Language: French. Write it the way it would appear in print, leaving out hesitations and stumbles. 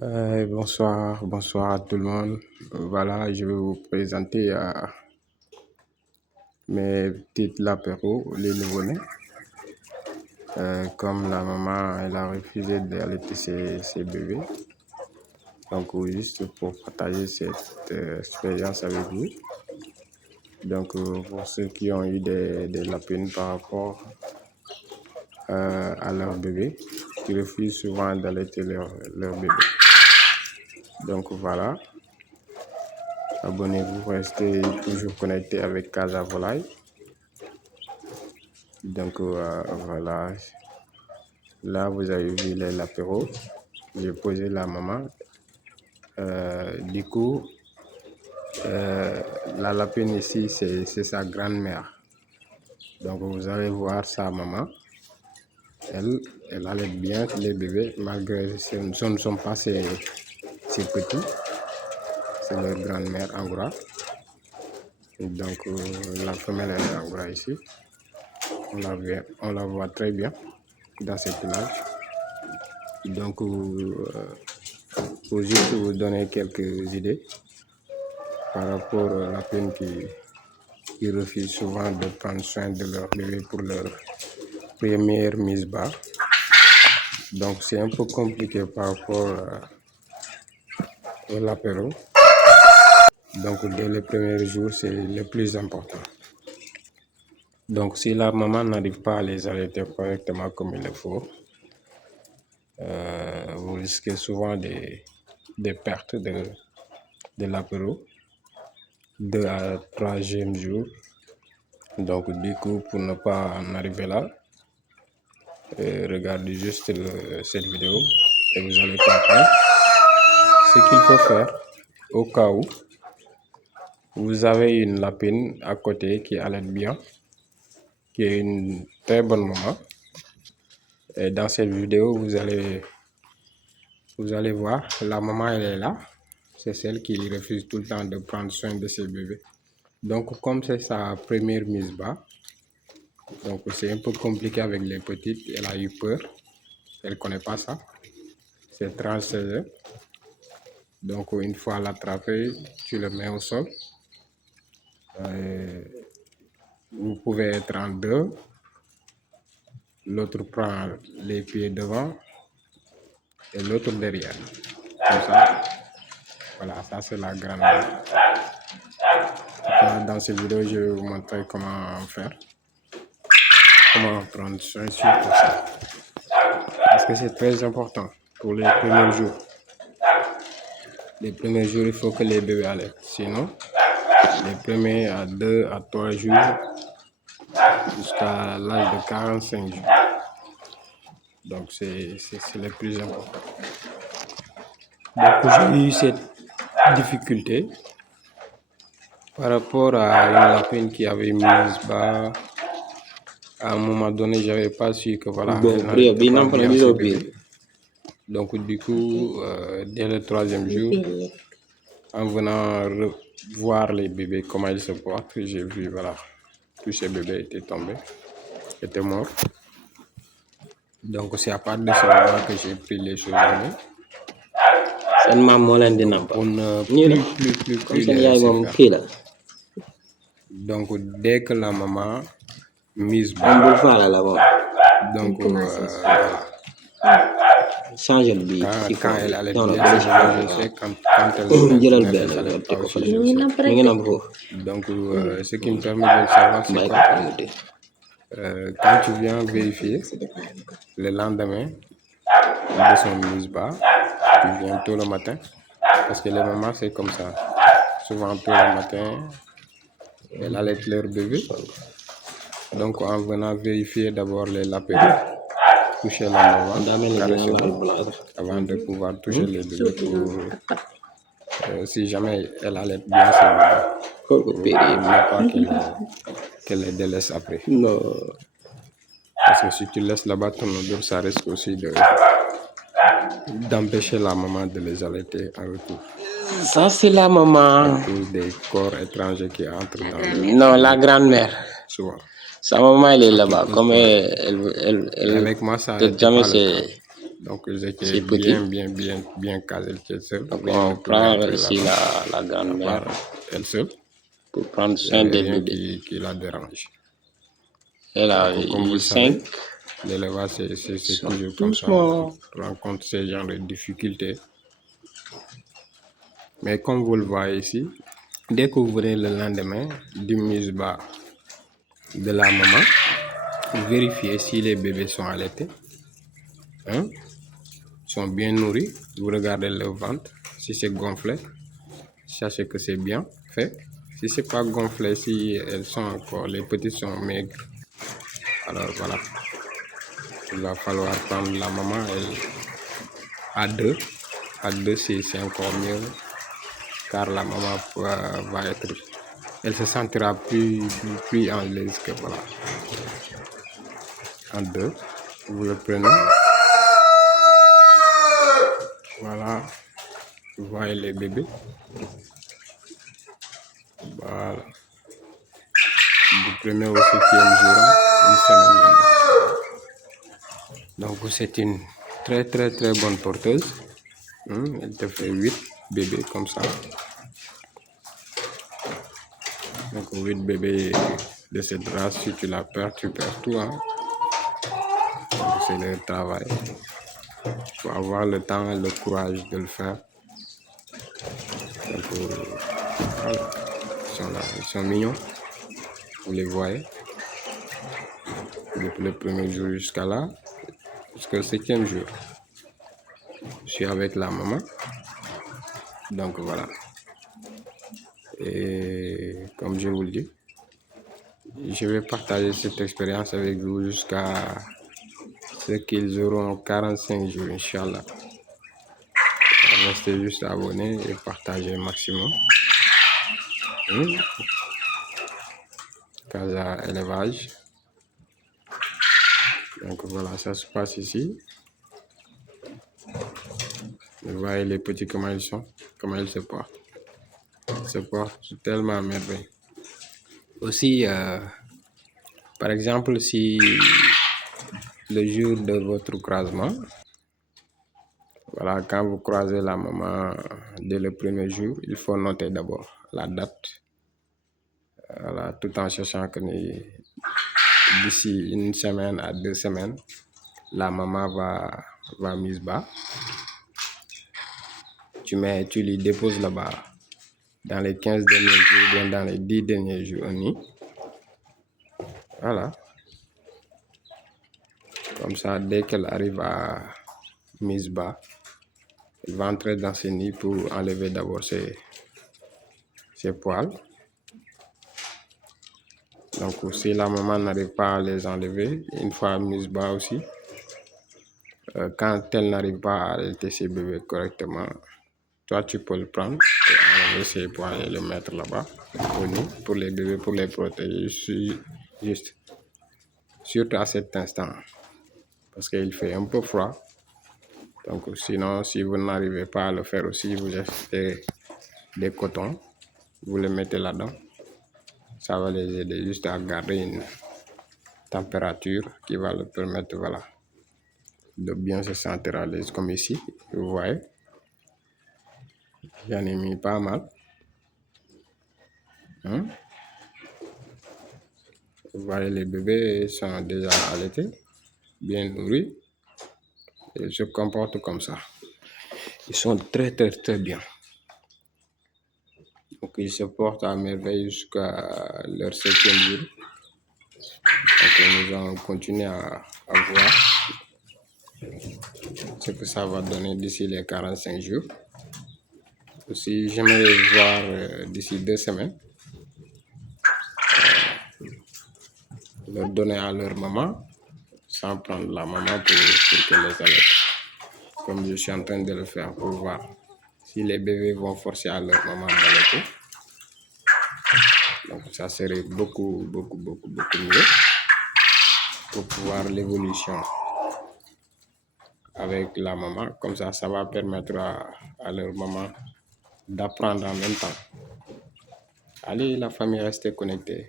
Bonsoir à tout le monde. Voilà, je vais vous présenter mes petites lapéros, les nouveau-nés. Comme la maman, elle a refusé d'allaiter ses bébés. Donc, juste pour partager cette expérience avec vous. Donc, pour ceux qui ont eu des lapines par rapport à leur bébé, qui refusent souvent d'allaiter leur bébé. Donc, voilà. Abonnez-vous, restez toujours connecté avec Casa Volaille. Donc voilà, là vous avez vu l'apéro, j'ai posé la maman. Du coup, la lapine ici, c'est sa grand-mère. Donc vous allez voir sa maman. Elle allait bien les bébés, malgré que ce ne sont pas ses petits. C'est leur grand-mère en gras. Donc la femelle est en gras ici. On la voit très bien dans cette image. Donc, pour juste vous donner quelques idées par rapport à la lapine qui refuse souvent de prendre soin de leur bébé pour leur première mise bas. Donc, c'est un peu compliqué par rapport au lapéro. Donc, dès les premiers jours, c'est le plus important. Donc, si la maman n'arrive pas à les allaiter correctement comme il le faut, vous risquez souvent des pertes de l'apéro 2 à 3e jour. Donc, du coup, pour ne pas en arriver là, regardez juste cette vidéo et vous allez comprendre ce qu'il faut faire au cas où vous avez une lapine à côté qui allait bien, qui est une très bonne maman. Et dans cette vidéo, vous allez voir, la maman, elle est là. C'est celle qui refuse tout le temps de prendre soin de ses bébés. Donc, comme c'est sa première mise bas, donc c'est un peu compliqué avec les petites. Elle a eu peur. Elle ne connaît pas ça. C'est transsaisonnier. Donc, une fois l'attrapé, tu le mets au sol. Vous pouvez être en deux. L'autre prend les pieds devant et l'autre derrière. Comme ça. Voilà, ça c'est la grande. Dans cette vidéo, je vais vous montrer comment faire. Comment prendre soin sur tout ça. Parce que c'est très important pour les premiers jours. Les premiers jours, il faut que les bébés allaitent. Sinon, les premiers à 2 à 3 jours, jusqu'à l'âge de 45 jours. Donc, c'est le plus important. Donc, j'ai eu cette difficulté par rapport à une lapine qui avait mise bas. À un moment donné, j'avais pas su que voilà. Donc, du coup, dès le 3e jour, en venant voir les bébés, comment ils se portent, j'ai vu, voilà, tous ces bébés étaient tombés, étaient morts. Donc, c'est à partir de ce moment que j'ai pris les choses en main. Pour ne plus les laisser faire. Donc, dès que la maman mise bas, donc, quand elle allait bien, je sais quand elle pas aussi, je sais. Donc, ce qui me permet de savoir, c'est quoi? Quand tu viens vérifier le lendemain de son mise bas, tu viens tôt le matin, parce que les mamans c'est comme ça. Souvent tôt le matin, elles allaitent leur bébé. Donc, en venant vérifier d'abord les lapins, toucher la maman, avant de pouvoir toucher les bébés pour, si jamais elle allait bien ses bébés, ne pas qu'elle les délaisse après. Parce que si tu laisses là-bas ton odeur, ça risque aussi d'empêcher la maman de les allaiter en retour. Ça, c'est la maman. À cause des corps étrangers qui entrent dans le... Non, la grand-mère. Souvent. Sa maman, elle est là-bas. Comme elle avec moi, ça jamais c'est... Donc, ils étaient bien casés. Donc, on prend ici la grand-mère elle seule, pour prendre soin des bébés. qui la dérange. Elle a Comme vous eu le savez, 5. l'élevage, c'est toujours comme ça. On rencontre ce genre de difficultés. Mais comme vous le voyez ici, dès que vous venez le lendemain du mise-bas de la maman, vérifiez si les bébés sont allaités, sont bien nourris. Vous regardez le ventre. Si c'est gonflé, sachez que c'est bien fait. Si c'est pas gonflé, si elles sont encore, les petits sont maigres, alors voilà, il va falloir prendre la maman à deux. À deux, c'est encore mieux, car la maman va être, elle se sentira plus en l'aise que voilà. En deux, vous le prenez. Voilà, vous voyez les bébés. Voilà. Du premier au 7e jour, une semaine maintenant. Donc c'est une très bonne porteuse. Elle te fait 8 bébés comme ça. Donc 8 bébés de cette race, si tu la perds, tu perds tout. Donc c'est le travail. Il faut avoir le temps et le courage de le faire. Donc voilà. Ils sont mignons. Vous les voyez. Depuis le premier jour jusqu'à là, jusqu'au 7e jour. Je suis avec la maman. Donc voilà. Et comme je vous le dis, je vais partager cette expérience avec vous jusqu'à ce qu'ils auront 45 jours, Inch'Allah. Restez juste abonnés et partagez au maximum. Casa élevage. Donc voilà, ça se passe ici. Vous voyez les petits comment ils sont, comment ils se portent. Ils se portent tellement à merveille. Aussi, par exemple, si le jour de votre croisement, voilà, quand vous croisez la maman dès le premier jour, il faut noter d'abord la date. Voilà, tout en sachant que d'ici 1 semaine à 2 semaines, la maman va mise bas. Tu lui déposes là-bas dans les 15 derniers jours, bien dans les 10 derniers jours au nid. Voilà. Comme ça, dès qu'elle arrive à mise bas, elle va entrer dans ses nids pour enlever d'abord ses poils. Donc, si la maman n'arrive pas à les enlever, une fois mise bas aussi, quand elle n'arrive pas à allaiter ses bébés correctement, toi, tu peux le prendre et enlever ses poils et le mettre là-bas au nid pour les bébés, pour les protéger. Juste, surtout à cet instant, parce qu'il fait un peu froid. Donc, sinon, si vous n'arrivez pas à le faire aussi, vous achetez des cotons, vous les mettez là-dedans. Ça va les aider juste à garder une température qui va leur permettre, voilà, de bien se sentir à l'aise comme ici. Vous voyez, j'en ai mis pas mal. Vous voyez, les bébés sont déjà allaités, bien nourris. Ils se comportent comme ça. Ils sont très bien. Donc, ils se portent à merveille jusqu'à leur 7e jour. Donc, nous allons continuer à voir ce que ça va donner d'ici les 45 jours. Aussi, j'aimerais voir d'ici 2 semaines, leur donner à leur maman, sans prendre la maman pour qu'elle les allaite. Comme je suis en train de le faire pour voir si les bébés vont forcer à leur maman d'allaiter. Donc, ça serait beaucoup mieux pour pouvoir l'évolution avec la maman. Comme ça va permettre à leur maman d'apprendre en même temps. Allez, la famille, restez connectée.